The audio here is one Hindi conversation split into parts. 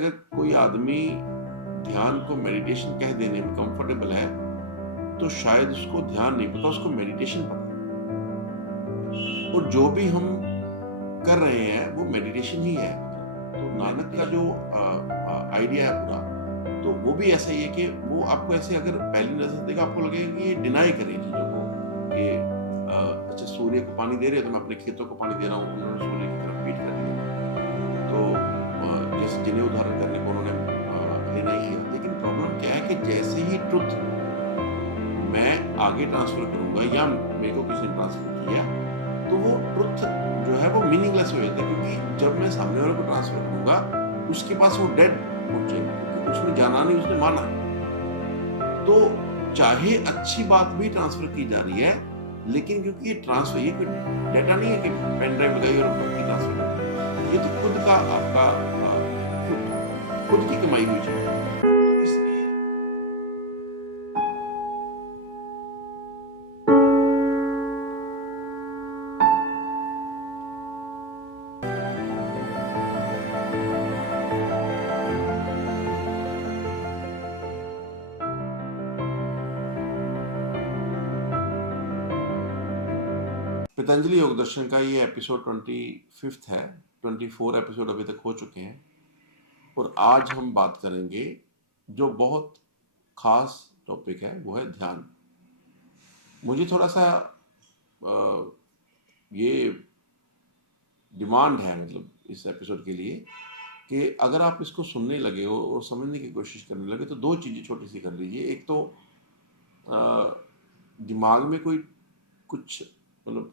अगर कोई आदमी ध्यान को मेडिटेशन कह देने में कंफर्टेबल है, तो शायद उसको ध्यान नहीं पता, उसको मेडिटेशन पता है। और जो भी हम कर रहे हैं वो मेडिटेशन ही है। तो नानक का जो आइडिया है पूरा, तो वो भी ऐसा ही है कि वो आपको ऐसे अगर पहली नजर देगा आपको लगेगा कि ये डिनाई करे चीजों को कि अच्छा सूर्य को पानी दे रहे हो तो मैं अपने खेतों को पानी दे रहा हूँ, उन्होंने सूर्य की तरफ पीठ कर दिया। तो जैसे जिन्हें उदाहरण करने को उन्होंने लेना ही है, लेकिन प्रॉब्लम क्या है कि जैसे ही ट्रुथ मैं आगे ट्रांसफर करूंगा या मेरे को किसी ने ट्रांसफर किया, तो वो ट्रुथ जो है वो मीनिंगलेस हो जाता है, क्योंकि जब मैं सामने वाले को ट्रांसफर करूंगा उसके पास वो डेड पहुंचेगा, क्योंकि उसने जाना नहीं, उसने माना। तो चाहे अच्छी बात भी ट्रांसफर की जा रही है, लेकिन क्योंकि ये ट्रांसफर, ये कोई डेटा नहीं है कि पेन ड्राइव लगाई और भक्ति ट्रांसफर कर दी। ये तो खुद का आपका खुद की कमाई हुई चीज है। तो इसलिए पतंजलि योग दर्शन का ये एपिसोड 25 है। 24 एपिसोड अभी तक हो चुके हैं और आज हम बात करेंगे जो बहुत खास टॉपिक है, वो है ध्यान। मुझे थोड़ा सा ये डिमांड है, मतलब इस एपिसोड के लिए, कि अगर आप इसको सुनने लगे हो और समझने की कोशिश करने लगे तो दो चीज़ें छोटी सी कर लीजिए। एक तो दिमाग में कोई कुछ, मतलब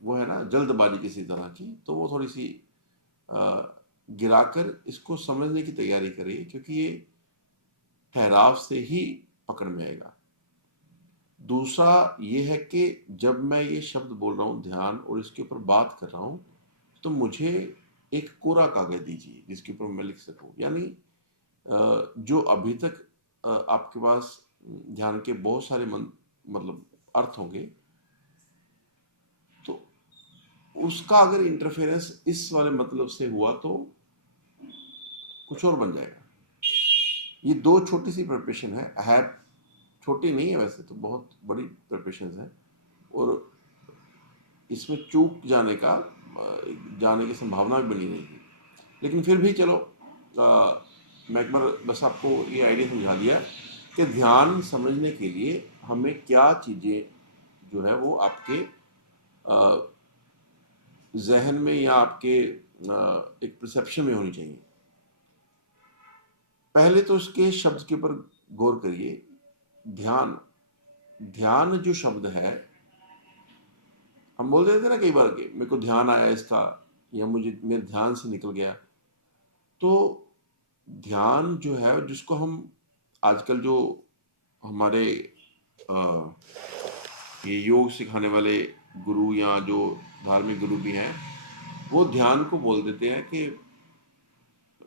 वो है ना जल्दबाजी किसी तरह की, तो वो थोड़ी सी गिराकर इसको समझने की तैयारी करिए, क्योंकि ये ठहराव से ही पकड़ में आएगा। दूसरा ये है कि जब मैं ये शब्द बोल रहा हूँ ध्यान और इसके ऊपर बात कर रहा हूँ, तो मुझे एक कोरा कागज दीजिए जिसके ऊपर मैं लिख सकूँ। यानी जो अभी तक आपके पास ध्यान के बहुत सारे मतलब अर्थ होंगे, तो उसका अगर इंटरफेरेंस इस वाले मतलब से हुआ तो कुछ और बन जाएगा। ये दो छोटी सी प्रिपरेशन है, छोटी नहीं है वैसे तो, बहुत बड़ी प्रिपरेशन है, और इसमें चूक जाने की संभावना भी बनी नहीं थी। लेकिन फिर भी चलो, मैं एक बार बस आपको ये आइडिया समझा दिया कि ध्यान समझने के लिए हमें क्या चीज़ें जो है वो आपके जहन में या आपके एक परसेप्शन में होनी चाहिए। पहले तो इसके शब्द के ऊपर गौर करिए। ध्यान, ध्यान जो शब्द है, हम बोल देते ना कई बार कि मेरे को ध्यान आया इसका, या मुझे मेरे ध्यान से निकल गया। तो ध्यान जो है, जिसको हम आजकल जो हमारे अ, ये योग सिखाने वाले गुरु या जो धार्मिक गुरु भी हैं, वो ध्यान को बोल देते हैं कि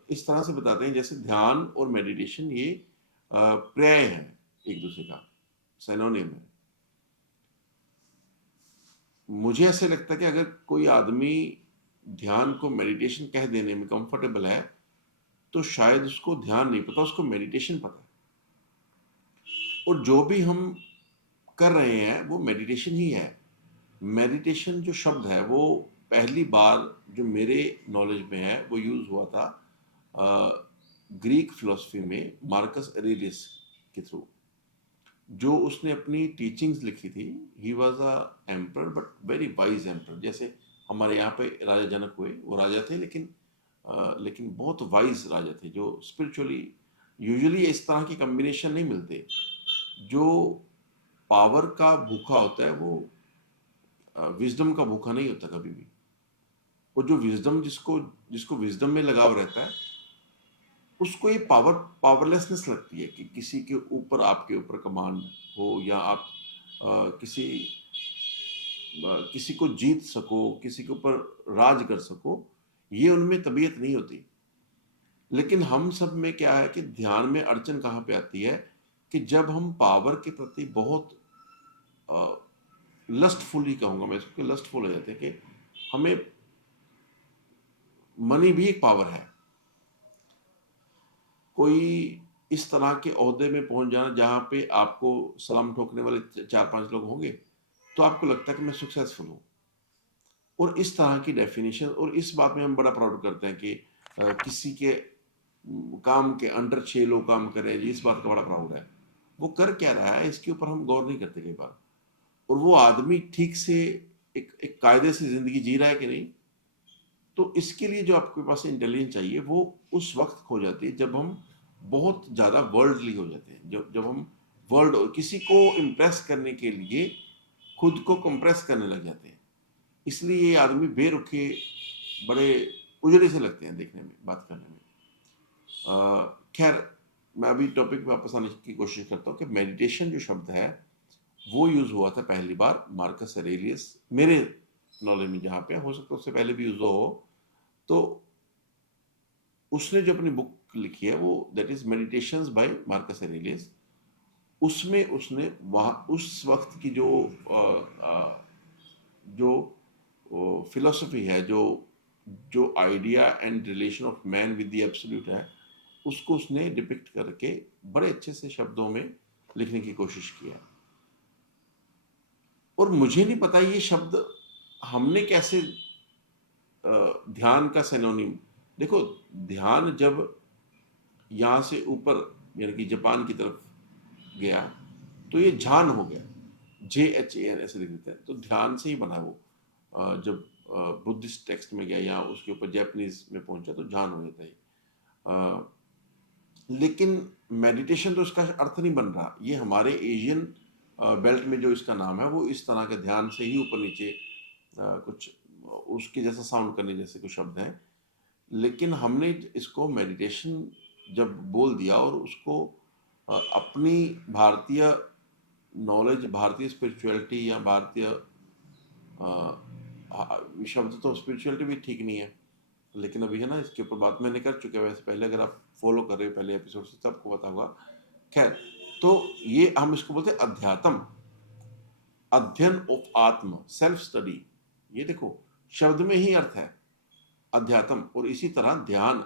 इस तरह से बताते हैं जैसे ध्यान और मेडिटेशन ये पर्याय है, एक दूसरे का सिनोनिम है। मुझे ऐसे लगता है कि अगर कोई आदमी ध्यान को मेडिटेशन कह देने में कंफर्टेबल है, तो शायद उसको ध्यान नहीं पता, उसको मेडिटेशन पता है। और जो भी हम कर रहे हैं वो मेडिटेशन ही है। मेडिटेशन जो शब्द है वो पहली बार जो मेरे नॉलेज में है वो यूज हुआ था ग्रीक फिलोसफी में मार्कस एरेलियस के थ्रू। जो उसने अपनी टीचिंग्स लिखी थी, he was a emperor but very wise emperor. जैसे हमारे यहाँ पे राजा जनक हुए, वो राजा थे लेकिन बहुत वाइज राजा थे, जो स्पिरिचुअली यूजुअली इस तरह की कम्बिनेशन नहीं मिलते। जो पावर का भूखा होता है वो विजडम का भूखा नहीं होता कभी भी। वो जो विजडम, जिसको जिसको विजडम में लगाव रहता है, उसको ये पावरलेसनेस लगती है कि किसी के ऊपर, आपके ऊपर कमांड हो, या आप किसी को जीत सको, किसी के ऊपर राज कर सको, ये उनमें तबीयत नहीं होती। लेकिन हम सब में क्या है कि ध्यान में अड़चन कहाँ पे आती है, कि जब हम पावर के प्रति बहुत लस्टफुली, कहूंगा मैं इसको, लस्टफुल हो जाते हैं कि हमें, मनी भी एक पावर है। कोई इस तरह के ओहदे में पहुंच जाना जहां पे आपको सलाम ठोकने वाले 4-5 लोग होंगे, तो आपको लगता है कि मैं सक्सेसफुल हूँ। और इस तरह की डेफिनेशन, और इस बात में हम बड़ा प्राउड करते हैं कि किसी के काम के अंडर 6 लोग काम कर रहे हैं जी, इस बात का बड़ा प्राउड है। वो कर क्या रहा है इसके ऊपर हम गौर नहीं करते कई बार। और वो आदमी ठीक से एक कायदे से जिंदगी जी रहा है कि नहीं। तो इसके लिए जो आपके पास इंटेलिजेंस चाहिए वो उस वक्त खो जाती है जब हम बहुत ज़्यादा वर्ल्डली हो जाते हैं, जब जब हम वर्ल्ड किसी को इम्प्रेस करने के लिए खुद को कंप्रेस करने लग जाते हैं। इसलिए ये आदमी बेरुखे बड़े उजड़े से लगते हैं देखने में, बात करने में। खैर, मैं अभी टॉपिक पे वापस आने की कोशिश करता हूँ कि मेडिटेशन जो शब्द है वो यूज हुआ था पहली बार मार्कस एरेलियस, मेरे नॉलेज में, जहाँ पे हो सकता है उससे पहले भी यूज हो। तो उसने जो अपनी बुक लिखी है वो that is meditations by Marcus Aurelius. उसमें उसने वहाँ उस वक्त की जो फिलोसफी है, जो जो idea and relation of man with the absolute है, उसको उसने डिपिक्ट करके बड़े अच्छे से शब्दों में लिखने की कोशिश की है। और मुझे नहीं पता ये शब्द हमने कैसे ध्यान का सिनोनिम, देखो, ध्यान जब यहाँ से ऊपर यानी कि जापान की तरफ गया तो ये ध्यान हो गया, JHAN ऐसे लिख देते हैं, तो ध्यान से ही बना वो। जब बुद्धिस्ट टेक्स्ट में गया या उसके ऊपर जैपनीज में पहुंचा तो ध्यान हो जाता है। अ, लेकिन मेडिटेशन तो इसका अर्थ नहीं बन रहा। ये हमारे एशियन बेल्ट में जो इसका नाम है वो इस तरह के ध्यान से ही ऊपर नीचे कुछ उसके जैसा साउंड करने जैसे कुछ शब्द हैं। लेकिन हमने इसको मेडिटेशन जब बोल दिया और उसको अपनी भारतीय नॉलेज, भारतीय स्पिरिचुअलिटी या भारतीय शब्द तो स्पिरिचुअलिटी भी ठीक नहीं है, लेकिन अभी है ना इसके ऊपर बात मैंने कर चुके हैं वैसे पहले, अगर आप फॉलो कर रहे हो पहले एपिसोड से तो आपको पता होगा। खैर, तो ये हम इसको बोलते हैं अध्यात्म, अध्ययन ऑफ आत्म, सेल्फ स्टडी। ये देखो शब्द में ही अर्थ है अध्यात्म। और इसी तरह ध्यान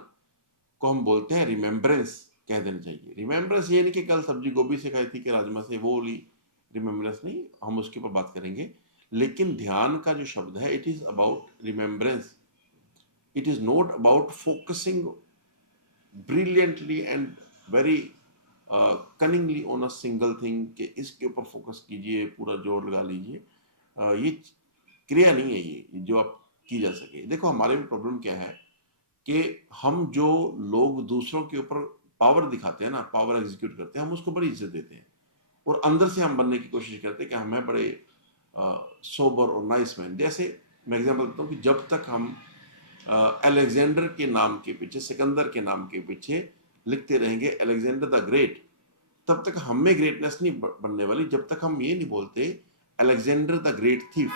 को हम बोलते हैं रिमेम्बरेंस, कह देना चाहिए। रिमेम्बरेंस ये नहीं कि कल सब्जी गोभी से खाई थी कि राजमा से, वो वाली रिमेम्बरेंस नहीं, हम उसके ऊपर बात करेंगे। लेकिन ध्यान का जो शब्द है it is about remembrance, it is not about focusing brilliantly and very cunningly on a single thing कि इसके ऊपर फोकस कीजिए, पूरा जोर लगा लीजिए। ये क्रिया नहीं है ये जो आप की जा सके। देखो हमारे में प्रॉब्लम क्या है कि हम जो लोग दूसरों के ऊपर पावर दिखाते हैं ना, पावर एग्जीक्यूट करते हैं, हम उसको बड़ी इज्जत देते हैं और अंदर से हम बनने की कोशिश करते हैं कि हमें बड़े सोबर और नाइस मैन। जैसे मैं एग्जांपल देता हूँ कि जब तक हम अलेक्जेंडर के नाम के पीछे, सिकंदर के नाम के पीछे लिखते रहेंगे अलेक्जेंडर द ग्रेट, तब तक हम में ग्रेटनेस नहीं बनने वाली। जब तक हम ये नहीं बोलते अलेक्जेंडर द ग्रेट थीफ,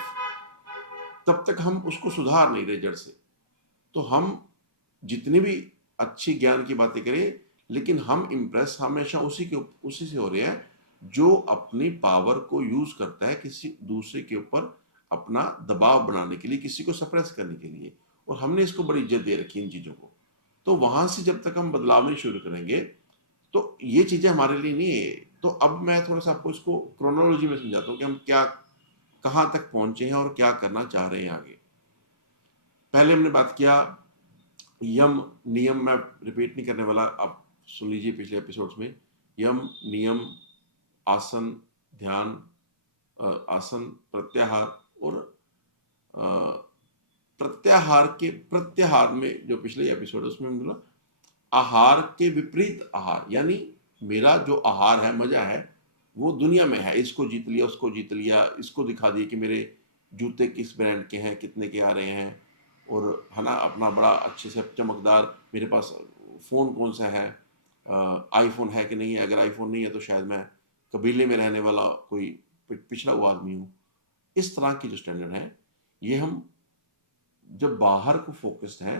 तब तक हम उसको सुधार नहीं रहे जड़ से। तो हम जितनी भी अच्छी ज्ञान की बातें करें, लेकिन हम इम्प्रेस हमेशा उसी से हो रहे हैं जो अपनी पावर को यूज करता है किसी दूसरे के ऊपर अपना दबाव बनाने के लिए, किसी को सप्रेस करने के लिए। और हमने इसको बड़ी इज्जत दे रखी इन चीजों को। तो वहां से जब तक हम बदलाव नहीं शुरू करेंगे तो ये चीजें हमारे लिए नहीं है। तो अब मैं थोड़ा सा आपको इसको क्रोनोलॉजी में समझाता हूँ कि हम क्या, कहाँ तक पहुंचे हैं और क्या करना चाह रहे हैं आगे। पहले हमने बात किया यम नियम, मैं रिपीट नहीं करने वाला, आप सुन लीजिए पिछले एपिसोड्स में। यम, नियम, आसन, ध्यान, आसन, प्रत्याहार। और प्रत्याहार के प्रत्याहार में जो पिछले एपिसोड है उसमें हम बोला आहार के विपरीत आहार, यानी मेरा जो आहार है, मजा है, वो दुनिया में है। इसको जीत लिया, उसको जीत लिया, इसको दिखा दिया कि मेरे जूते किस ब्रांड के हैं, कितने के आ रहे हैं, और है ना अपना बड़ा अच्छे से चमकदार, मेरे पास फ़ोन कौन सा है, आईफोन है कि नहीं है। अगर आईफोन नहीं है तो शायद मैं कबीले में रहने वाला कोई पिछड़ा हुआ आदमी हूँ। इस तरह की जो स्टैंडर्ड है, ये हम जब बाहर को फोकस्ड हैं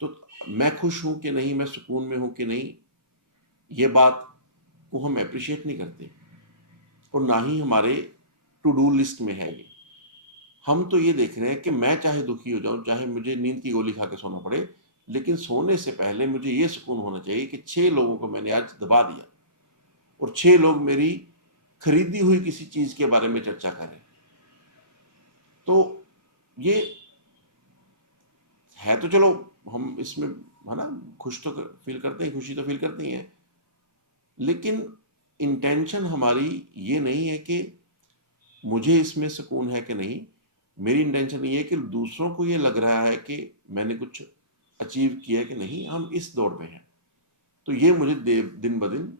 तो मैं खुश हूं कि नहीं, मैं सुकून में हूं कि नहीं, ये बात को हम अप्रिशिएट नहीं करते और ना ही हमारे टू डू लिस्ट में है ये। हम तो ये देख रहे हैं कि मैं चाहे दुखी हो जाऊं, चाहे मुझे नींद की गोली खा के सोना पड़े, लेकिन सोने से पहले मुझे ये सुकून होना चाहिए कि 6 लोगों को मैंने आज दबा दिया और 6 लोग मेरी खरीदी हुई किसी चीज के बारे में चर्चा करें। तो ये है, तो चलो हम इसमें, है ना, खुश तो फील करते हैं, खुशी तो फील करते ही हैं, लेकिन इंटेंशन हमारी ये नहीं है कि मुझे इसमें सुकून है कि नहीं। मेरी इंटेंशन ये है कि दूसरों को ये लग रहा है कि मैंने कुछ अचीव किया कि नहीं, हम इस दौड़ में हैं। तो ये मुझे दिन ब दिन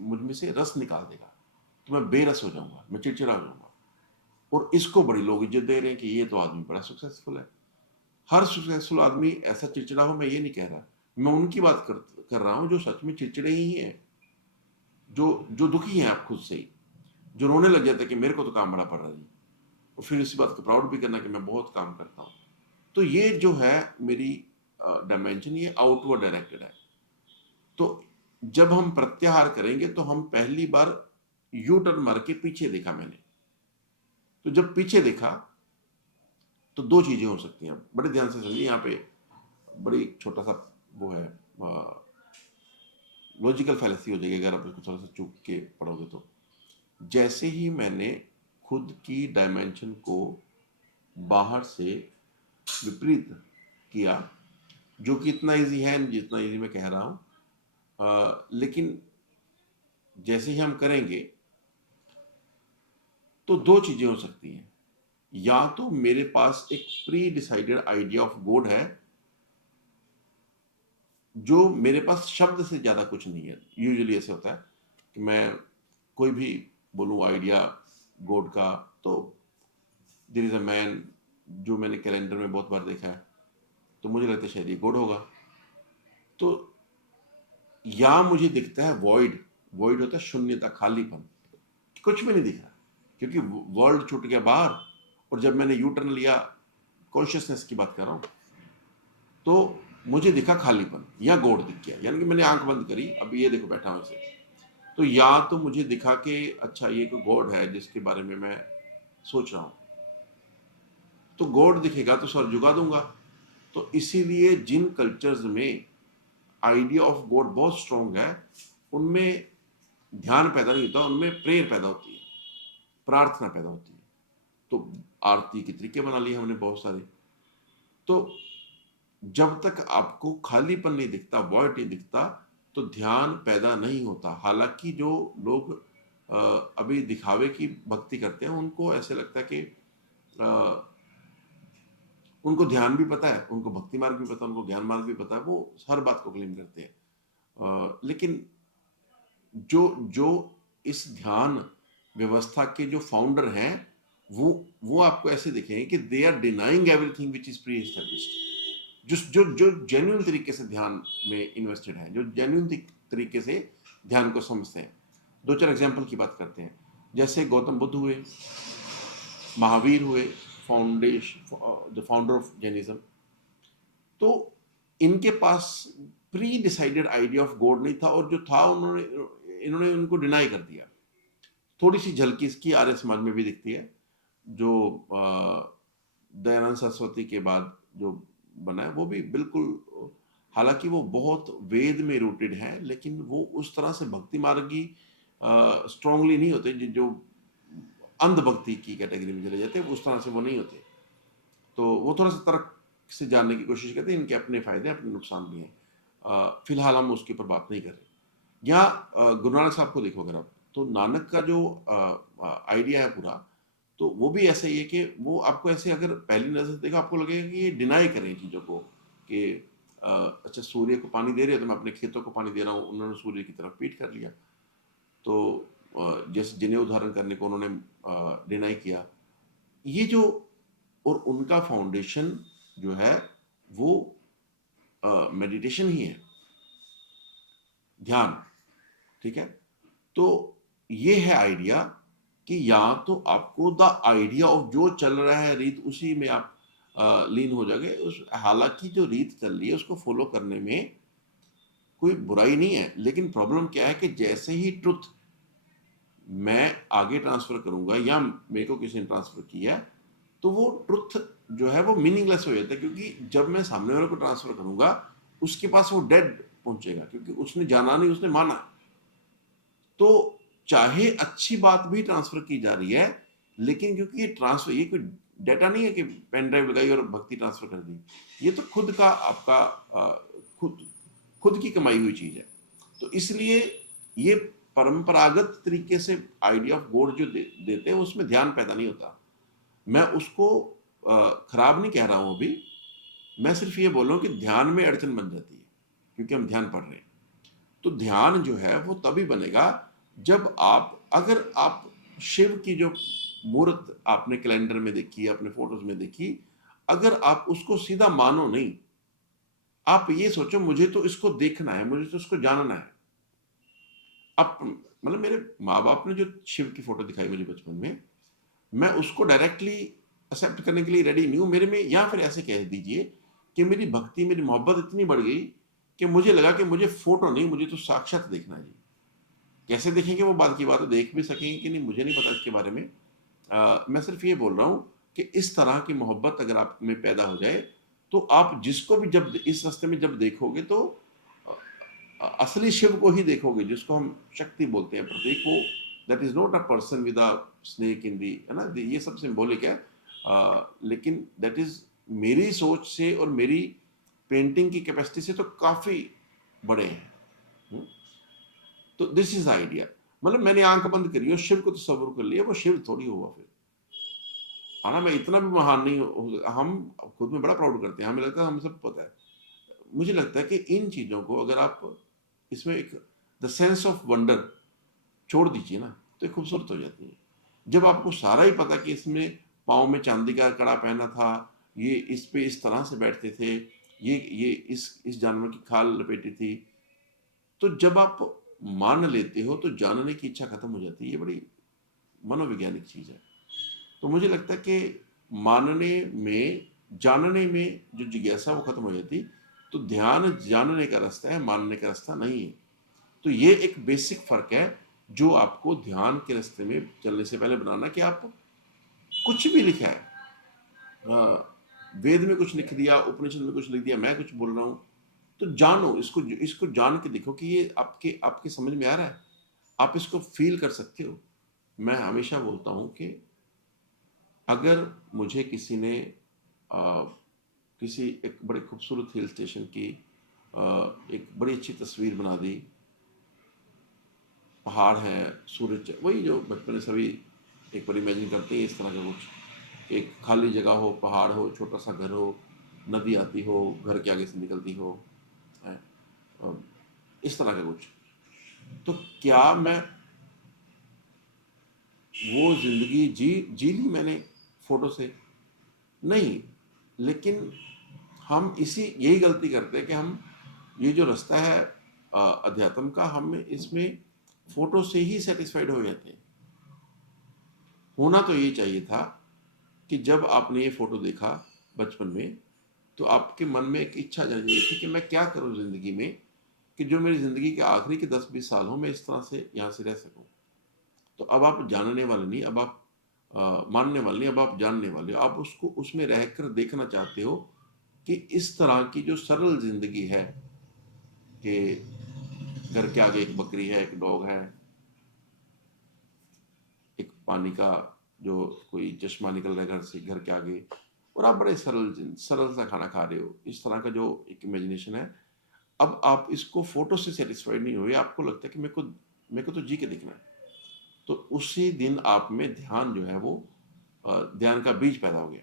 मुझ में से रस निकाल देगा, तो मैं बेरस हो जाऊंगा, मैं चिड़चिड़ा हो जाऊंगा। और इसको बड़ी लोग इज्जत दे रहे हैं कि ये तो आदमी बड़ा सक्सेसफुल है। हर सक्सेसफुल आदमी ऐसा चिड़चिड़ा हो, मैं ये नहीं कह रहा। मैं उनकी बात कर रहा हूँ जो सच में चिड़चिड़े ही हैं, जो जो दुखी हैं आप खुद से ही, जो रोने लग जाते हैं कि मेरे को तो काम बड़ा पड़ रहा है, और फिर इसी बात को प्राउड भी करना कि मैं बहुत काम करता हूँ। तो ये जो है मेरी डायमेंशन, ये आउटवर्ड डायरेक्टेड है। तो जब हम प्रत्याहार करेंगे तो हम पहली बार यू टर्न मार के पीछे देखा मैंने। तो जब पीछे देखा तो दो चीजें हो सकती हैं, बड़े ध्यान से समझिए। यहाँ पे बड़ी छोटा सा वो है, लॉजिकल फैलेसी हो जाएगी अगर आप इसको थोड़ा सा चूक के पढ़ोगे तो। जैसे ही मैंने खुद की डायमेंशन को बाहर से विपरीत किया, जो कि इतना इजी है जितना इजी मैं कह रहा हूं, लेकिन जैसे ही हम करेंगे तो दो चीजें हो सकती हैं। या तो मेरे पास एक pre decided idea of God है, जो मेरे पास शब्द से ज्यादा कुछ नहीं है। यूजुअली ऐसे होता है कि मैं कोई भी बोलूं आइडिया गॉड का, तो देयर इज अ मैन, जो मैंने कैलेंडर में बहुत बार देखा है, तो मुझे लगता है शायद ये गॉड होगा। तो या मुझे दिखता है वॉइड, वॉइड होता है शून्यता, खालीपन, कुछ भी नहीं दिखा, क्योंकि वर्ल्ड छूट गया बाहर। और जब मैंने यू टर्न लिया, कॉन्शियसनेस की बात कर रहा हूं, तो मुझे दिखा खालीपन या गॉड दिख गया, यानी कि मैंने आंख बंद करी, अभी ये देखो बैठा हूं इसे, तो या तो मुझे दिखा कि अच्छा ये कोई गॉड है जिसके बारे में मैं सोच रहा हूं, तो गॉड दिखेगा तो सर झुका दूंगा। तो इसीलिए जिन कल्चर्स में आइडिया ऑफ गॉड बहुत स्ट्रांग है, उनमें ध्यान पैदा नहीं होता, उनमें प्रेयर पैदा होती है, प्रार्थना पैदा होती है। तो आरती के तरीके बना लिए हमने बहुत सारे। तो जब तक आपको खालीपन नहीं दिखता, वॉइड नहीं दिखता, तो ध्यान पैदा नहीं होता। हालांकि जो लोग अभी दिखावे की भक्ति करते हैं, उनको ऐसे लगता है कि उनको ध्यान भी पता है, उनको भक्ति मार्ग भी पता है, उनको ज्ञान मार्ग भी पता है, वो हर बात को क्लेम करते हैं। लेकिन जो जो इस ध्यान व्यवस्था के जो फाउंडर हैं, वो आपको ऐसे दिखेंगे कि they are denying everything which is pre established. जो जो जो जेन्युइन तरीके से ध्यान में इन्वेस्टेड है, जो जेन्युइन तरीके से ध्यान को समझते हैं। दो चार एग्जाम्पल की बात करते हैं। जैसे गौतम बुद्ध हुए, महावीर हुए, द फाउंडर ऑफ जैनिज्म, तो इनके पास predecided idea of God नहीं था, और जो था इन्होंने उनको डिनाई कर दिया। थोड़ी सी झलकी इसकी आर्य समाज में भी दिखती है, जो दयानंद सरस्वती के बाद जो बना है, वो भी बिल्कुल, हालांकि वो बहुत वेद में रूटेड है, लेकिन वो उस तरह से भक्ति मार्गी स्ट्रांगली नहीं होते, जो अंधभक्ति की कैटेगरी में चले जाते हैं, उस तरह से वो नहीं होते। तो वो थोड़ा सा तर्क से जानने की कोशिश करते हैं, इनके अपने फायदे अपने नुकसान भी हैं। फिलहाल हम उसके ऊपर बात नहीं कर रहे। या गुरु नानक साहब को देखो अगर आप, तो नानक का जो आइडिया है पूरा, तो वो भी ऐसा ही है कि वो आपको ऐसे अगर पहली नजर से देखा, आपको लगेगा कि ये डिनाई करें चीज़ों को, कि अच्छा सूर्य को पानी दे रहे हो तो मैं अपने खेतों को पानी दे रहा हूँ, उन्होंने सूर्य की तरफ पीठ कर लिया। तो जैसे जिन्हें उदाहरण करने को उन्होंने डिनाई किया, ये जो, और उनका फाउंडेशन जो है वो मेडिटेशन ही है, ध्यान, ठीक है। तो ये है आइडिया कि या तो आपको द आइडिया ऑफ जो चल रहा है रीत, उसी में आप लीन हो जाओगे। उस, हालांकि जो रीत चल रही है उसको फॉलो करने में कोई बुराई नहीं है, लेकिन प्रॉब्लम क्या है कि जैसे ही ट्रुथ मैं आगे ट्रांसफर करूंगा या मेरे को किसी ने ट्रांसफर किया, तो वो ट्रुथ जो है वो मीनिंगलेस हो जाता है, क्योंकि जब मैं सामने वाले को ट्रांसफर करूंगा उसके पास वो डेड पहुंचेगा, क्योंकि उसने जाना नहीं, उसने माना। तो चाहे अच्छी बात भी ट्रांसफर की जा रही है, लेकिन क्योंकि ये ट्रांसफर, ये कोई डेटा नहीं है कि पेन ड्राइव लगाई और भक्ति ट्रांसफर कर दी, ये तो खुद का आपका खुद खुद की कमाई हुई चीज है। तो इसलिए ये परंपरागत तरीके से आइडिया ऑफ गॉड जो देते हैं, उसमें ध्यान पैदा नहीं होता। मैं उसको खराब नहीं कह रहा हूं अभी, मैं सिर्फ ये बोल रहा हूं कि ध्यान में अड़चन बन जाती है, क्योंकि हम ध्यान पढ़ रहे हैं। तो ध्यान जो है वो तभी बनेगा जब अगर आप शिव की जो मूर्त आपने कैलेंडर में देखी, अपने फोटोज में देखी, अगर आप उसको सीधा मानो नहीं, आप ये सोचो मुझे तो इसको देखना है, मुझे तो इसको जानना है। अब मतलब मेरे माँ बाप ने जो शिव की फोटो दिखाई मुझे बचपन में, मैं उसको डायरेक्टली एक्सेप्ट करने के लिए रेडी नहीं हूं मेरे में। या फिर ऐसे कह दीजिए कि मेरी भक्ति, मेरी मोहब्बत इतनी बढ़ गई कि मुझे लगा कि मुझे फोटो नहीं, मुझे तो साक्षात देखना है जी। कैसे देखेंगे वो बात की बात है, देख भी सकेंगे कि नहीं मुझे नहीं पता इसके बारे में। मैं सिर्फ ये बोल रहा हूँ कि इस तरह की मोहब्बत अगर आप में पैदा हो जाए, तो आप जिसको भी जब इस रास्ते में जब देखोगे, तो असली शिव को ही देखोगे, जिसको हम शक्ति बोलते हैं, प्रतीक को। That is not a person with a snake in the, है ना, ये सब सिंबॉलिक है। लेकिन दैट इज मेरी सोच से और मेरी पेंटिंग की कैपेसिटी से तो काफी बड़े हैं। तो दिस इज आइडिया। मतलब मैंने आंख बंद करी और शिव को तस्वुर कर लिया, वो शिव थोड़ी हुआ फिर। हालांकि मैं इतना भी महान नहीं हम खुद में बड़ा प्राउड करते हैं, हमें लगता है हमें सब पता है। मुझे लगता है कि इन चीजों को अगर आप इसमें एक द सेंस ऑफ वंडर छोड़ दीजिए ना, तो ये खूबसूरत हो जाती है। जब आपको सारा ही पता कि इसमें पाँव में चांदी का कड़ा पहना था, ये इस पे इस तरह से बैठते थे, ये इस जानवर की खाल लपेटी थी, तो जब आप मान लेते हो तो जानने की इच्छा खत्म हो जाती है। ये बड़ी मनोवैज्ञानिक चीज है। तो मुझे लगता है कि मानने में, जानने में जो जिज्ञासा वो खत्म हो जाती। तो ध्यान जानने का रास्ता है, मानने का रास्ता नहीं है। तो ये एक बेसिक फर्क है जो आपको ध्यान के रास्ते में चलने से पहले बनाना। कि आप कुछ भी लिखा है, वेद में कुछ लिख दिया, उपनिषद में कुछ लिख दिया, मैं कुछ बोल रहा हूं, तो जानो इसको, इसको जान के देखो कि ये आपके आपके समझ में आ रहा है, आप इसको फील कर सकते हो। मैं हमेशा बोलता हूं कि अगर मुझे किसी ने आ, किसी एक बड़े खूबसूरत हिल स्टेशन की एक बड़ी अच्छी तस्वीर बना दी, पहाड़ है, सूरज, वही जो बचपन में सभी एक बार इमेजिन करते हैं इस तरह का कुछ, एक खाली जगह हो, पहाड़ हो, छोटा सा घर हो, नदी आती हो, घर के आगे से निकलती हो, है, इस तरह का कुछ। तो क्या मैं वो जिंदगी जी ली मैंने फोटो से? नहीं। लेकिन हम यही गलती करते हैं कि हम ये जो रास्ता है अध्यात्म का, हम इसमें फोटो से ही सेटिस्फाइड हो जाते हैं। होना तो यही चाहिए था कि जब आपने ये फोटो देखा बचपन में, तो आपके मन में एक इच्छा जागी थी कि मैं क्या करूं जिंदगी में, कि जो मेरी जिंदगी के आखिरी के 10-20 साल हो, मैं इस तरह से यहाँ से रह सकूं। तो अब आप जानने वाले नहीं, अब आप मानने वाले नहीं, अब आप जानने वाले हो। आप उसको उसमें रहकर देखना चाहते हो कि इस तरह की जो सरल जिंदगी है, कि घर के आगे एक बकरी है, एक डॉग है, एक पानी का जो कोई चश्मा निकल रहा है घर से, घर के आगे, और आप बड़े सरल सरल सा खाना खा रहे हो, इस तरह का जो एक इमेजिनेशन है। अब आप इसको फोटो से सेटिस्फाइड नहीं हुए, आपको लगता है कि मेरे को तो जी के दिखना है। तो उसी दिन आप में ध्यान जो है वो ध्यान का बीज पैदा हो गया।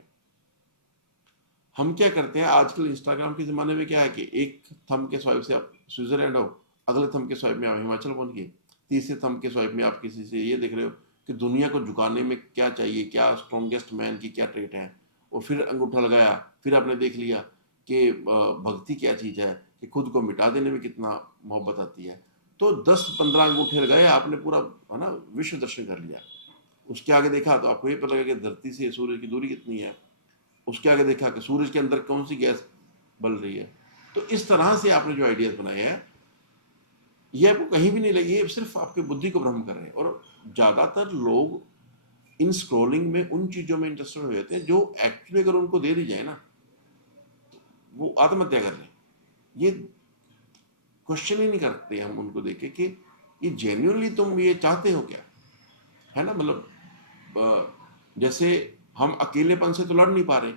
हम क्या करते हैं आजकल इंस्टाग्राम के ज़माने में, क्या है कि एक थंब के स्वाइप से आप स्विट्जरलैंड हो, अगले थंब के स्वाइप में आप हिमाचल पहुंच गए, तीसरे थंब के स्वाइप में आप किसी से ये देख रहे हो कि दुनिया को झुकाने में क्या चाहिए, क्या स्ट्रॉन्गेस्ट मैन की क्या ट्रेट है, और फिर अंगूठा लगाया, फिर आपने देख लिया कि भक्ति क्या चीज़ है, कि खुद को मिटा देने में कितना मोहब्बत आती है। तो 10-15 अंगूठे लगाए आपने, पूरा है ना विश्व दर्शन कर लिया। उसके आगे देखा तो आपको ये पता लगा कि धरती से सूर्य की दूरी कितनी है। उसके आगे देखा कि सूरज के अंदर कौन सी गैस बल रही है। तो इस तरह से आपने जो आइडियाज बनाए हैं, ये आपको कहीं भी नहीं लगी, ये सिर्फ आपकी बुद्धि को भ्रम कर रहे हैं। और ज्यादातर लोग इन स्क्रोलिंग में उन चीजों में इंटरेस्टेड हो जाते हैं जो एक्चुअली अगर उनको दे दी जाए ना, वो आत्महत्या कर रहे हैं। ये क्वेश्चन ही नहीं करते हम उनको देखे कि ये जेन्युइनली तुम ये चाहते हो क्या, है ना। मतलब जैसे हम अकेलेपन से तो लड़ नहीं पा रहे,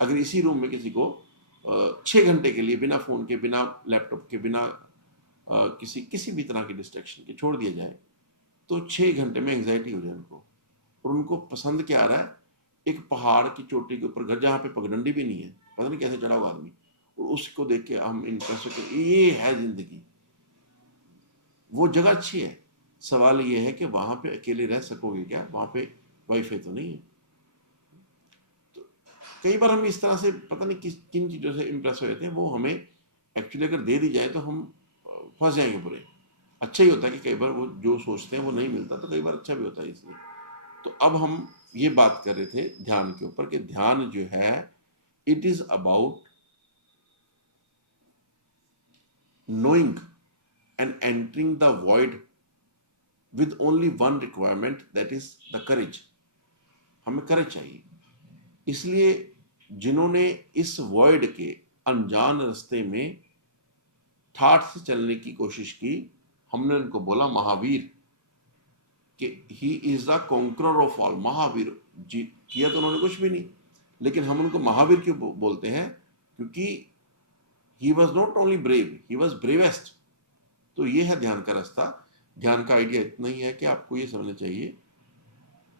अगर इसी रूम में किसी को 6 घंटे के लिए बिना फोन के, बिना लैपटॉप के, बिना किसी किसी भी तरह के डिस्ट्रैक्शन के छोड़ दिया जाए, तो 6 घंटे में एंग्जाइटी हो जाए उनको। और उनको पसंद क्या आ रहा है, एक पहाड़ की चोटी के ऊपर घर जहाँ पे पगडंडी भी नहीं है, पता नहीं कैसे चढ़ा हुआ आदमी, और उसको देख के हम इंटरेस्ट होकर, ये है जिंदगी, वो जगह अच्छी है। सवाल ये है कि वहां पे अकेले रह सकोगे क्या, वहां पे वाईफाई तो नहीं है। तो कई बार हम इस तरह से पता नहीं किस किन चीज़ों से इम्प्रेस हो जाते हैं, वो हमें एक्चुअली अगर दे दी जाए तो हम फंस जाएंगे बुरे। अच्छा ही होता है कि कई बार वो जो सोचते हैं वो नहीं मिलता, तो कई बार अच्छा भी होता है इसलिए। तो अब हम ये बात कर रहे थे ध्यान के ऊपर कि ध्यान जो है, it is about knowing and entering the void with only one requirement, that is the courage. हमें करेज चाहिए। इसलिए जिन्होंने इस void के अनजान रास्ते में ठाठ से चलने की कोशिश की, हमने उनको बोला महावीर, कि he is the conqueror of all. Mahavir ji, किया तो उन्होंने कुछ भी नहीं, लेकिन हम उनको महावीर क्यों बोलते हैं, क्योंकि he was not only brave, he was bravest. तो ये है ध्यान का रास्ता। ध्यान का आइडिया इतना ही है कि आपको ये समझना चाहिए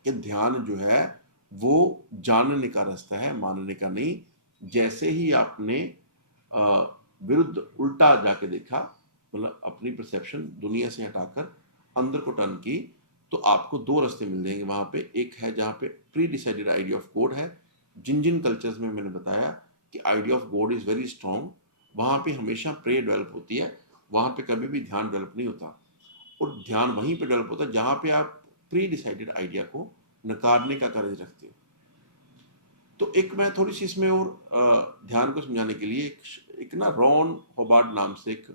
कि ध्यान जो है वो जानने का रास्ता है, मानने का नहीं। जैसे ही आपने विरुद्ध उल्टा जाके देखा, मतलब अपनी परसेप्शन दुनिया से हटाकर अंदर को टर्न की, तो आपको दो रास्ते मिल जाएंगे वहां पे। एक है जहाँ पे pre decided idea of God है। जिन जिन कल्चर्स में मैंने बताया कि idea of God is very strong, वहां पे हमेशा प्रे डेवलप होती है, वहां पे कभी भी ध्यान डेवलप नहीं होता। और ध्यान वहीं पे डेवलप होता है जहां पे आप प्री डिसाइडेड आइडिया को नकारने का करेज रखते हो। तो एक मैं थोड़ी सी इसमें और ध्यान को समझाने के लिए एक ना रॉन हॉबार्ड नाम से एक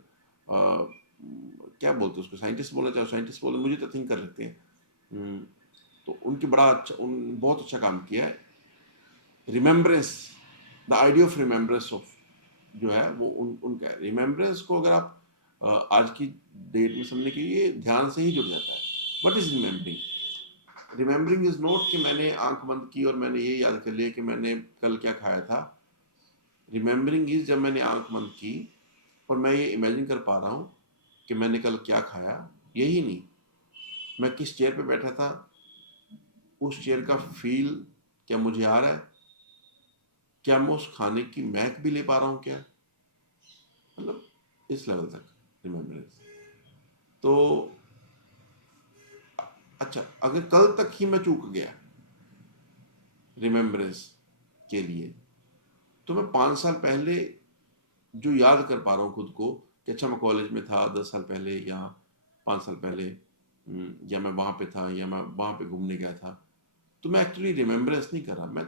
क्या बोलते हैं उसको, साइंटिस्ट बोलना चाहे साइंटिस्ट बोले, मुझे तो थिंक कर लेते हैं। तो उनकी बड़ा अच्छा, बहुत अच्छा काम किया है। Remembrance, the idea of remembrance of जो है वो उनका है। रिमेम्बरेंस को अगर आप आज की डेट में समझने के लिए, ध्यान से ही जुड़ जाता है। What is remembering? Remembering is not कि मैंने आंख बंद की और मैंने ये याद कर लिया कि मैंने कल क्या खाया था। रिमेम्बरिंग इज जब मैंने आंख बंद की और मैं ये इमेजिन कर पा रहा हूँ कि मैंने कल क्या खाया। यही नहीं, मैं किस चेयर पे बैठा था, उस चेयर का फील क्या मुझे आ रहा है, क्या मैं उस खाने की महक भी ले पा रहा हूँ क्या, मतलब इस लेवल तक रिमेम्बरेंस। तो अच्छा, अगर कल तक ही मैं चूक गया रिमेम्बरेंस के लिए, तो मैं 5 साल पहले जो याद कर पा रहा हूँ खुद को कि अच्छा मैं कॉलेज में था 10 साल पहले या 5 साल पहले, या मैं वहाँ पे था या मैं वहाँ पे घूमने गया था, तो मैं एक्चुअली रिमेम्बरेंस नहीं कर रहा, मैं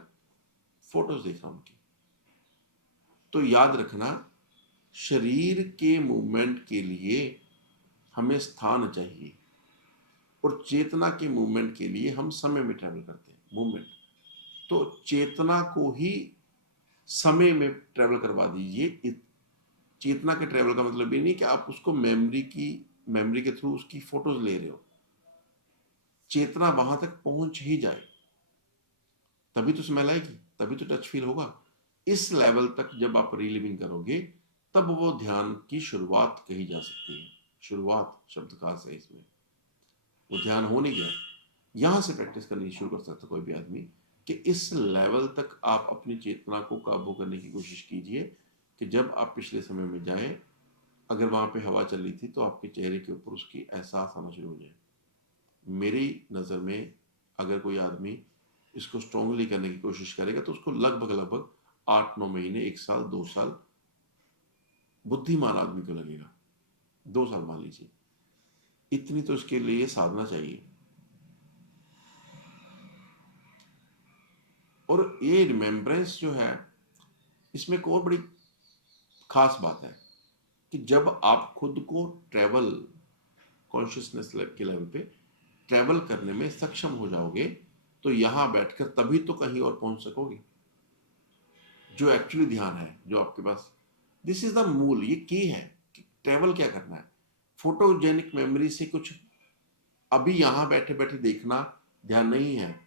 फोटोज देख रहा हूँ उनकी। तो याद रखना, शरीर के मूवमेंट के लिए हमें स्थान चाहिए, और चेतना के मूवमेंट के लिए हम समय में ट्रेवल करते हैं। मूवमेंट तो चेतना को ही समय में ट्रेवल करवा दीजिए। चेतना के ट्रेवल का मतलब ये नहीं कि आप उसको मेमोरी के थ्रू उसकी फोटोज ले रहे हो। चेतना वहां तक पहुंच ही जाए, तभी तो स्मेल आएगी, तभी तो टच फील होगा। इस लेवल तक जब आप रीलिविंग करोगे, तब वो ध्यान की शुरुआत कही जा सकती है। शुरुआत शब्द खास है इसमें, वो ध्यान हो नहीं गया। यहां से प्रैक्टिस करनी शुरू कर सकता कोई भी आदमी, कि इस लेवल तक आप अपनी चेतना को काबू करने की कोशिश कीजिए कि जब आप पिछले समय में जाए, अगर वहां पे हवा चल रही थी तो आपके चेहरे के ऊपर उसकी एहसास आना शुरू हो जाए। मेरी नज़र में अगर कोई आदमी इसको स्ट्रांगली करने की कोशिश करेगा, तो उसको लगभग लगभग 8-9 महीने, 1 साल, 2 साल, बुद्धिमान आदमी को लगेगा 2 साल मान लीजिए। इतनी तो इसके लिए साधना चाहिए। और ये रिमेम्बरेंस जो है, इसमें एक और बड़ी खास बात है कि जब आप खुद को ट्रैवल कॉन्शियसनेस के लेवल पे ट्रैवल करने में सक्षम हो जाओगे, तो यहां बैठकर तभी तो कहीं और पहुंच सकोगे। जो एक्चुअली ध्यान है, जो आपके पास दिस इज द मूल, ये की है कि ट्रेवल क्या करना है। फोटोजेनिक मेमोरी से कुछ अभी यहां बैठे बैठे देखना ध्यान नहीं है।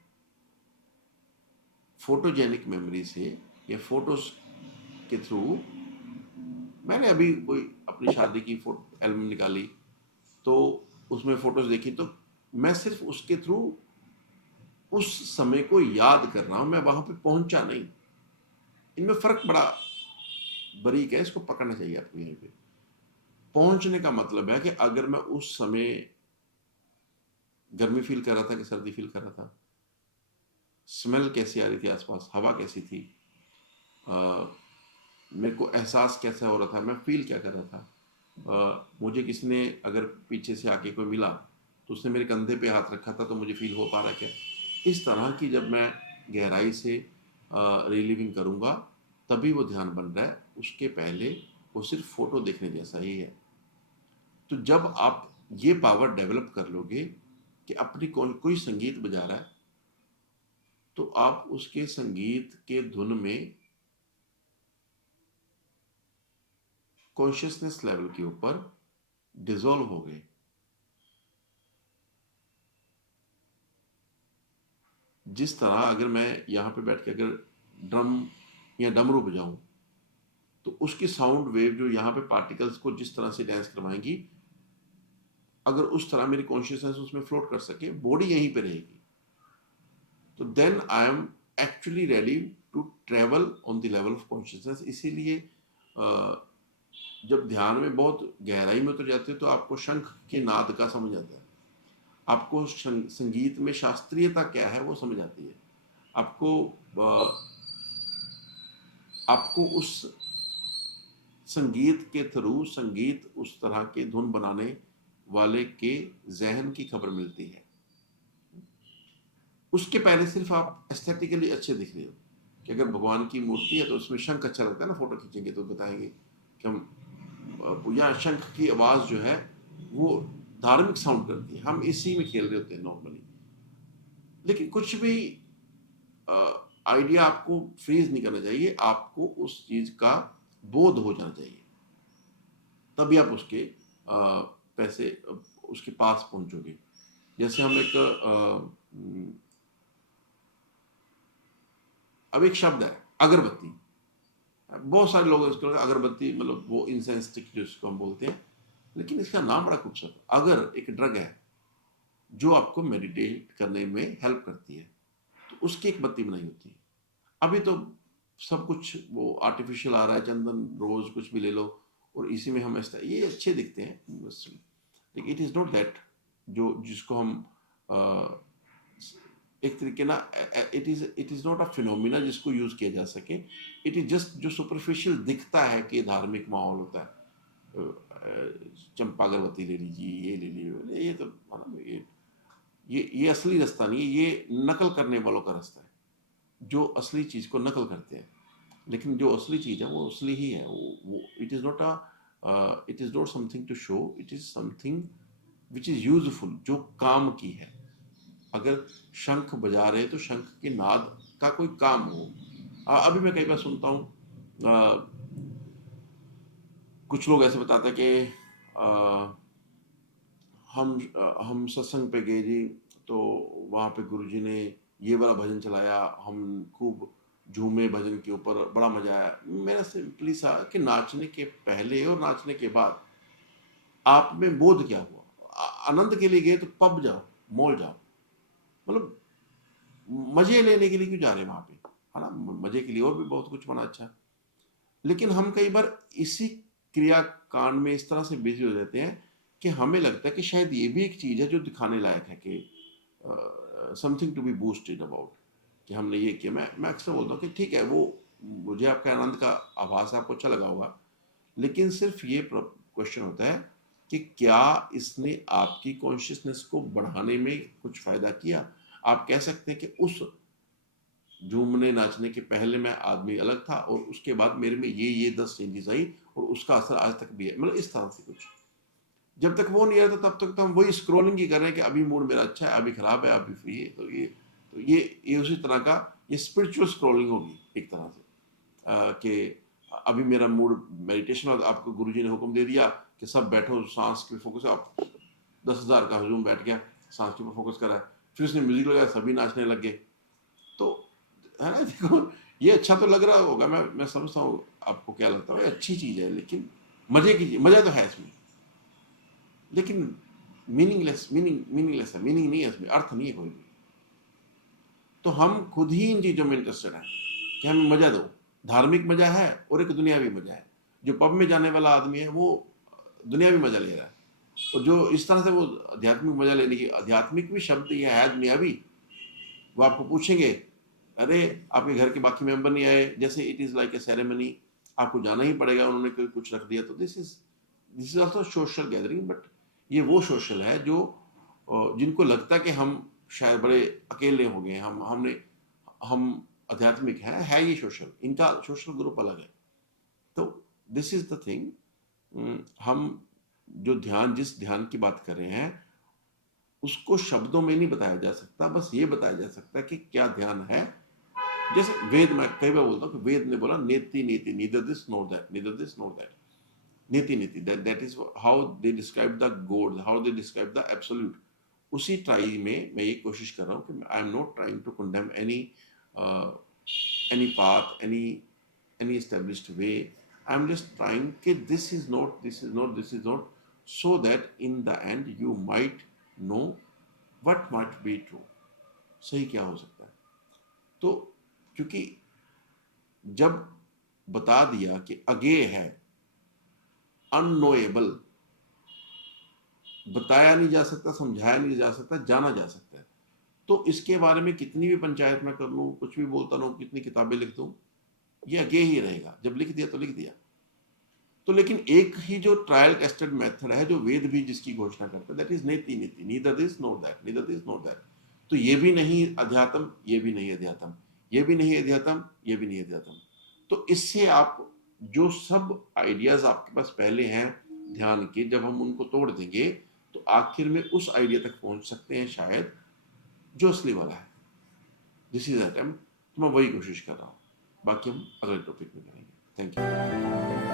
फोटोजेनिक मेमोरी से या फोटोज के थ्रू, मैंने अभी कोई अपनी शादी की फोटो एल्बम निकाली तो उसमें फोटोज देखी, तो मैं सिर्फ उसके थ्रू उस समय को याद कर रहा हूं, मैं वहां पे पहुंचा नहीं। इनमें फर्क बड़ा बारीक है, इसको पकड़ना चाहिए आपको। यहीं पे पहुंचने का मतलब है कि अगर मैं उस समय गर्मी फील कर रहा था कि सर्दी फील कर रहा था, स्मेल कैसी आ रही थी आसपास, हवा कैसी थी, मेरे को एहसास कैसा हो रहा था, मैं फील क्या कर रहा था, मुझे किसी ने अगर पीछे से आके कोई मिला तो उसने मेरे कंधे पे हाथ रखा था तो मुझे फील हो पा रहा है क्या। इस तरह की जब मैं गहराई से रिलीविंग करूँगा तभी वो ध्यान बन रहा है, उसके पहले वो सिर्फ फोटो देखने जैसा ही है। तो जब आप ये पावर डेवलप कर लोगे कि अपनी कोई संगीत बजा रहा है तो आप उसके संगीत के धुन में कॉन्शियसनेस लेवल के ऊपर डिसॉल्व हो गए। जिस तरह अगर मैं यहाँ पे बैठ के अगर ड्रम या डमरू बजाऊं तो उसकी साउंड वेव जो यहाँ पे पार्टिकल्स को जिस तरह से डांस करवाएंगी, अगर उस तरह मेरी कॉन्शियसनेस उसमें फ्लोट कर सके, बॉडी यहीं पे रहेगी, तो then I am actually ready to travel on the level of consciousness. इसीलिए जब ध्यान में बहुत गहराई में उतर जाते हो तो आपको शंख के नाद का समझ आता है, आपको संगीत में शास्त्रीयता क्या है वो समझ आती है, आपको आपको उस संगीत के थ्रू संगीत उस तरह के धुन बनाने वाले के जहन की खबर मिलती है। उसके पहले सिर्फ आप एस्थेटिकली अच्छे दिख रहे हो कि अगर भगवान की मूर्ति है तो उसमें शंख अच्छा लगता है ना, फोटो खींचेंगे तो बताएंगे कि हम, या शंख की आवाज जो है वो धार्मिक साउंड करती है, हम इसी में खेल रहे होते हैं नॉर्मली। लेकिन कुछ भी आइडिया आपको फ्रीज नहीं करना चाहिए, आपको उस चीज का बोध हो जाना चाहिए, तभी आप उसके पैसे उसके पास पहुंचोगे। जैसे हम एक अब एक शब्द है अगरबत्ती, बहुत सारे लोग इसको अगरबत्ती मतलब वो इंसेंस स्टिक जिसको हम बोलते हैं, लेकिन इसका नाम बड़ा खूबसूरत। अगर एक ड्रग है जो आपको मेडिटेट करने में हेल्प करती है तो उसकी एक बत्ती बनाई होती है। अभी तो सब कुछ वो आर्टिफिशियल आ रहा है, चंदन रोज कुछ भी ले लो और इसी में हम ऐसा ये अच्छे दिखते हैं, लेकिन इट इज नॉट दैट जो जिसको हम एक तरीके ना, it is not a phenomena जिसको यूज किया जा सके। इट इज जस्ट जो सुपरफिशियल दिखता है कि धार्मिक माहौल होता है, चंपा अगरबत्ती ले लीजिए, ये ले लीजिए, ये तो मतलब ये असली रास्ता नहीं है, ये नकल करने वालों का रास्ता है जो असली चीज को नकल करते हैं। लेकिन जो असली चीज है वो असली ही है, वो it is not something to show, it is something which is useful, जो काम की है। अगर शंख बजा रहे तो शंख के नाद का कोई काम हो। अभी मैं कई बार सुनता हूँ कुछ लोग ऐसे बताते हैं कि हम सत्संग पे गए जी, तो वहाँ पे गुरुजी ने ये वाला भजन चलाया, हम खूब झूमे भजन के ऊपर, बड़ा मजा आया। मेरा सिंपली सा कि नाचने के पहले और नाचने के बाद आप में बोध क्या हुआ। आनंद के लिए गए तो पब जाओ, मॉल जाओ, मतलब मजे लेने के लिए क्यों जा रहे हैं वहां पे, है ना। मजे के लिए और भी बहुत कुछ बना अच्छा। लेकिन हम कई बार इसी क्रिया कांड में इस तरह से बिजी हो जाते हैं कि हमें लगता है कि शायद ये भी एक चीज है जो दिखाने लायक है कि something to be boosted about, कि हमने ये किया। मैं अक्सर बोलता हूँ कि ठीक है, वो मुझे आपके आनंद का आभास आपको अच्छा लगा होगा, लेकिन सिर्फ ये क्वेश्चन होता है कि क्या इसने आपकी कॉन्शियसनेस को बढ़ाने में कुछ फायदा किया। आप कह सकते हैं कि उस झूमने नाचने के पहले मैं आदमी अलग था और उसके बाद मेरे में ये 10 चेंजेस आई और उसका असर आज तक भी है, मतलब इस तरह से कुछ। जब तक वो नहीं आता तब तक तो हम वही स्क्रोलिंग ही कर रहे हैं कि अभी मूड मेरा अच्छा है, अभी खराब है, अभी फ्री है। तो ये उसी तरह का ये स्पिरिचुअल स्क्रोलिंग होगी एक तरह से, कि अभी मेरा मूड मेडिटेशन, और आपको गुरुजी ने हुक्म दे दिया कि सब बैठो, सांस पे फोकस, आप 10,000 का हजूम बैठ गया, सांस के ऊपर फोकस करा है, फिर उसने म्यूजिक लगाया, सभी नाचने लग गए। तो है ना, देखो ये अच्छा तो लग रहा होगा, मैं समझता हूँ आपको क्या लगता है, अच्छी चीज है, लेकिन मजे की, मजा तो है इसमें, लेकिन मीनिंगलेस है, मीनिंग नहीं है इसमें, अर्थ नहीं है कोई भी। तो हम खुद ही इन चीजों में इंटरेस्टेड हैं कि हमें मजा दो। धार्मिक मजा है और एक दुनियावी मजा है। जो पब में जाने वाला आदमी है वो दुनियावी मजा ले रहा है, और जो इस तरह से वो आध्यात्मिक मजा लेने की, आध्यात्मिक भी शब्द ये है दुनियावी, वो आपको पूछेंगे, अरे आपके घर के बाकी मेंबर नहीं आए, जैसे it is like a ceremony, आपको जाना ही पड़ेगा, उन्होंने कोई कुछ रख दिया, तो this is also social gathering, but ये वो सोशल है जो जिनको लगता है कि हम शायद बड़े अकेले हो गए, हम आध्यात्मिक है ये सोशल, इनका सोशल ग्रुप अलग है। तो दिस इज द थिंग, हम जो ध्यान, जिस ध्यान की बात कर रहे हैं, उसको शब्दों में नहीं बताया जा सकता, बस ये बताया जा सकता है कि क्या ध्यान है। जैसे वेद, मैं कई बार बोलता हूँ कि वेद ने बोला नेति नीति, neither this not that, neither this not that, नीति नीति, that is how they describe the God, how they describe the absolute. उसी ट्राई में मैं ये कोशिश कर रहा हूँ कि I am not trying to condemn any path, any established way. I'm just trying कि this is not, this is not, this is not, so that in the end you might know what might be true, सही क्या हो सकता है। तो क्योंकि जब बता दिया कि अज्ञेय है, अननोएबल, बताया नहीं जा सकता, समझाया नहीं जा सकता, जाना जा सकता है, तो इसके बारे में कितनी भी पंचायत में कर लूँ, कुछ भी बोलता रहूँ, कितनी किताबें लिख दूँ, ये अज्ञेय ही रहेगा। जब लिख दिया तो लिख दिया। तो लेकिन एक ही जो ट्रायल टेस्टेड मेथड है, जो वेद भी जिसकी घोषणा करते हैं, दैट इज नेति नीति, neither this not that, neither this not that. तो ये भी नहीं अध्यात्म, ये भी नहीं अध्यात्म, ये भी नहीं अध्यात्म, ये भी नहीं अध्यात्म। तो इससे आप जो सब आइडियाज आपके पास पहले हैं ध्यान के, जब हम उनको तोड़ देंगे तो आखिर में उस आइडिया तक पहुंच सकते हैं शायद, जो असली वाला है। दिस इज अटेम्प्ट, तो मैं वही कोशिश कर रहा हूँ। बाकी हम अगले टॉपिक में करेंगे। Thank you.